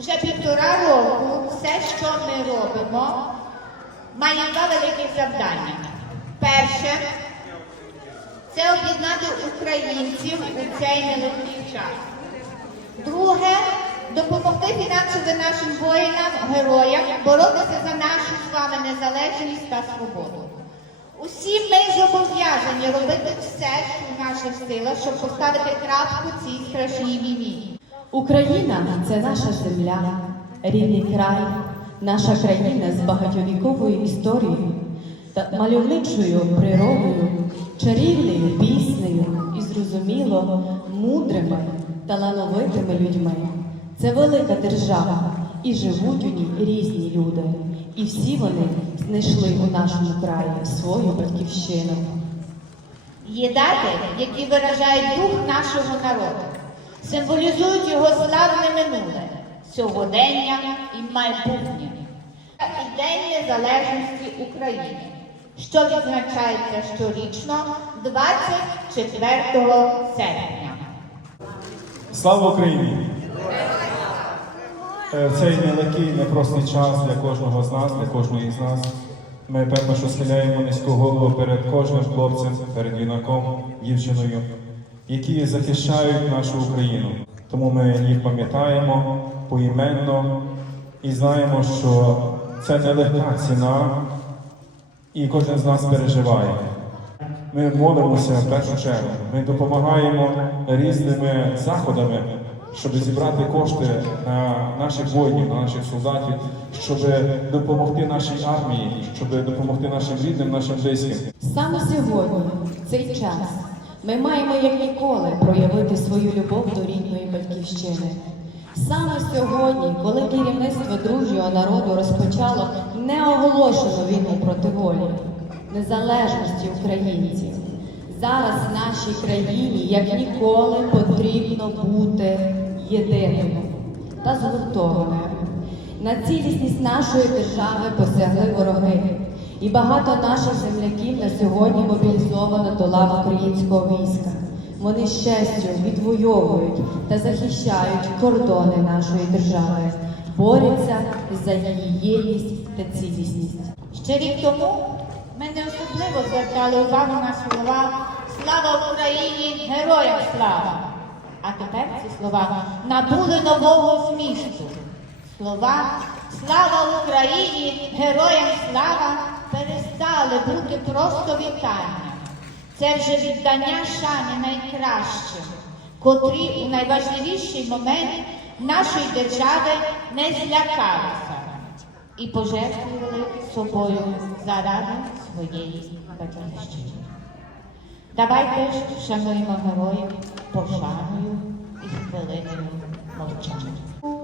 Уже півтора року все, що ми робимо, має два великі завдання. Перше це об'єднати українців у цей нелегкий час. Друге допомогти фінансово нашим воїнам, героям боротися за нашу з вами незалежність та свободу. Усі ми зобов'язані робити все, що в наших силах, щоб поставити крапку цій страшній війні. Україна це наша земля, рідний край, наша країна з багатьовіковою історією та мальовничою природою, чарівною піснею і зрозуміло мудрими, талановитими людьми. Це велика держава, і живуть у ній різні люди. І всі вони знайшли у нашому краї свою батьківщину. Є дати, які виражають дух нашого народу, символізують його славне минуле, сьогодення і майбутнє. І День Незалежності України, що відзначається щорічно 24 серпня. Слава Україні! Е, В цей нелегкий, непростий час для кожного з нас, для кожної з нас. Ми певно, що схиляємо низьку голову перед кожним хлопцем, перед юнаком, дівчиною, які захищають нашу Україну. Тому ми їх пам'ятаємо поіменно і знаємо, що це нелегка ціна, і кожен з нас переживає. Ми молимося в першу чергу. Ми допомагаємо різними заходами, щоб зібрати кошти на наших воїнів, на наших солдатів, щоб допомогти нашій армії, щоб допомогти нашим рідним, нашим близьким. Саме сьогодні, цей час, ми маємо як ніколи проявити свою любов до рідної батьківщини. Саме сьогодні, коли керівництво дружнього народу розпочало неоголошену війну проти волі, незалежності українців, зараз в нашій країні як ніколи потрібно бути єдиними та згуртованими. На цілісність нашої держави посягли вороги, і багато наших земляків на сьогодні мобілізовано до лав українського війська. Вони з честю відвоюють та захищають кордони нашої держави, борються за її єдність та цілісність. Ще рік тому ми не особливо звертали увагу на слова Слава Україні! Героям слава! А тепер ці слова набули нового змісту. Слова Слава Україні! Героям слава перестали бути просто вітанням. Це вже віддання шани найкращим, котрі у найважливіший момент нашої держави не злякалися і пожертвували собою заради своєї батьківщини. Давайте ж шануємо героїв пошаною і хвилиною мовчання.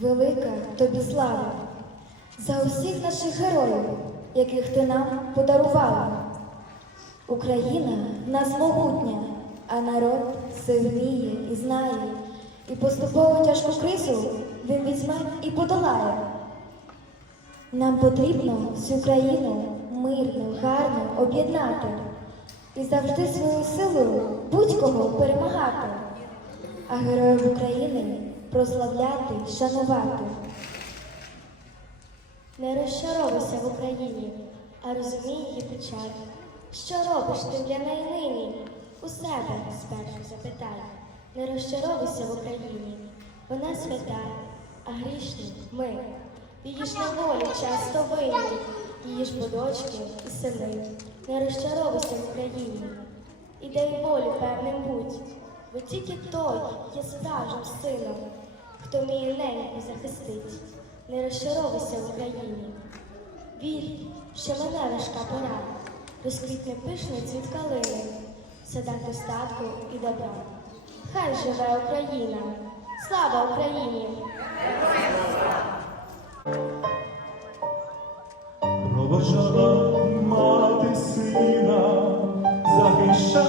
Велика тобі слава, за усіх наших героїв, яких ти нам подарувала. Україна в нас могутня, а народ все вміє і знає, і поступово тяжку кризу він візьме і подолає. Нам потрібно всю країну мирно, гарно об'єднати і завжди свою силою будь-кого перемагати а героїв України прославляти, шанувати. Не розчаровуйся в Україні, а розумій її печаль. Що робиш ти для неї нині? У себе спершу запитай. Не розчаровуйся в Україні, вона свята, а грішні ми. Її ж неволі часто винні, її ж бо дочки і сини. Не розчаровуйся в Україні, і дай волю певним будь, бо тільки той є справжнім сином, хто вміє неньку захистить. Не розчаровуйся в Україні. Вір, що мене важка пора, розквітне пишний цвіт калини, в садах достатку і добра. Хай живе Україна! Слава Україні! Проважала мати сина захищати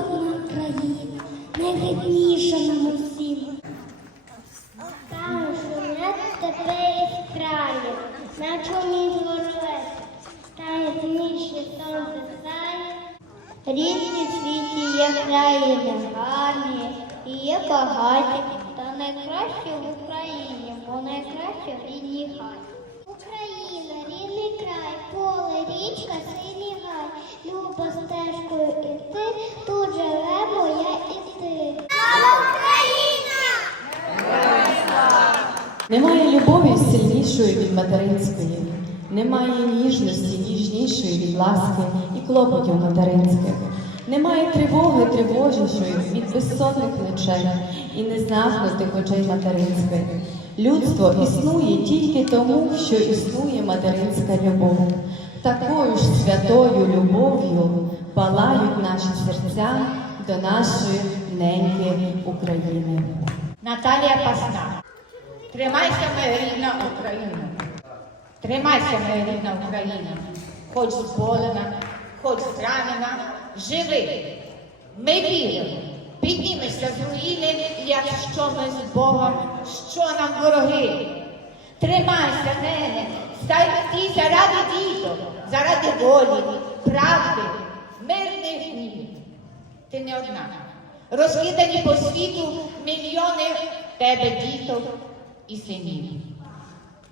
усіх одна країна, найвидніша нам усім. Там шумять тебе яскраві, на чомі зворовець, стає нижче сонце сяє. Різні в світі є країни, гарні і є багаті, та найкраще в Україні, бо найкраще в рідній хаті. Україна, рідний край, поле, річка, синій гай, любо стежкою іти, тут живе моя і ти. Слава Україна! Немає любові сильнішої від материнської, немає ніжності ніжнішої від ласки і клопотів материнських, немає тривоги тривожішої від безсонних ночей і незнамкнутих очей материнських. Людство існує тільки тому, що існує материнська любов. Такою ж святою любов'ю палають наші серця до нашої неньки України. Наталія Пасна. Тримайся, моя рідна Україна. Тримайся, моя рідна Україна. Хоч зболена, хоч зранена, живи. Ми віримо. Піднімешся з руїни, якщо ми з Богом, що нам вороги. Тримайся, мене, стай стій заради діток, заради волі, правди, мирних днів. Ти не одна. Розкидані по світу мільйони тебе діток і синів.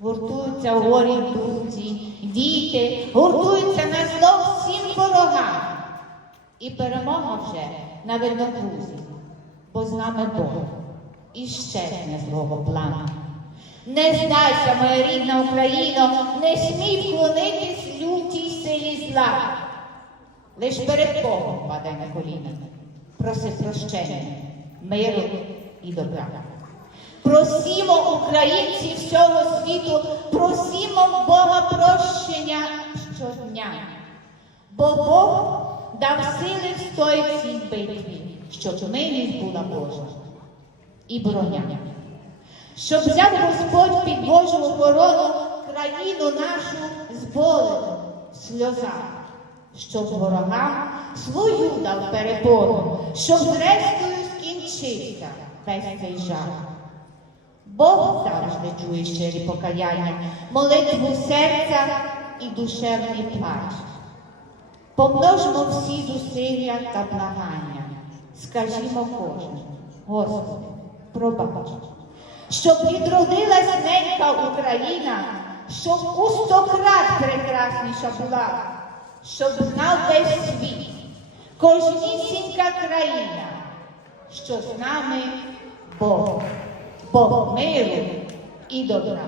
Гуртуються горі друзі, діти, гуртуються на зло всім ворогам. І перемога вже на виднокрузі, бо з нами Бог і щезне злого плану. Не здайся, моя рідна Україно, не смій вклонитись лютій силі зла. Лиш перед Богом падай на коліна, проси прощення, миру і добра. Просімо українці всього світу, просімо Бога прощення щодня. Бо Бог дав сили встояти цій битві, щоб милість була Божа і броня. Щоб взяв Господь під Божу охорону країну нашу з болем, в сльозах, щоб ворогам свою дав перепону, щоб зрештою скінчився весь цей жах. Бог завжди чує щирі покаяння, молитву серця і душевний плач. Помножмо всі зусилля та благання. Скажімо кожен, Господи, пробач, щоб відродилась ненька Україна, щоб у стократ прекрасніша була, щоб знав весь світ, кожнісінька країна, що з нами Бог, Бог миру і добра.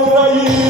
Слава Україні!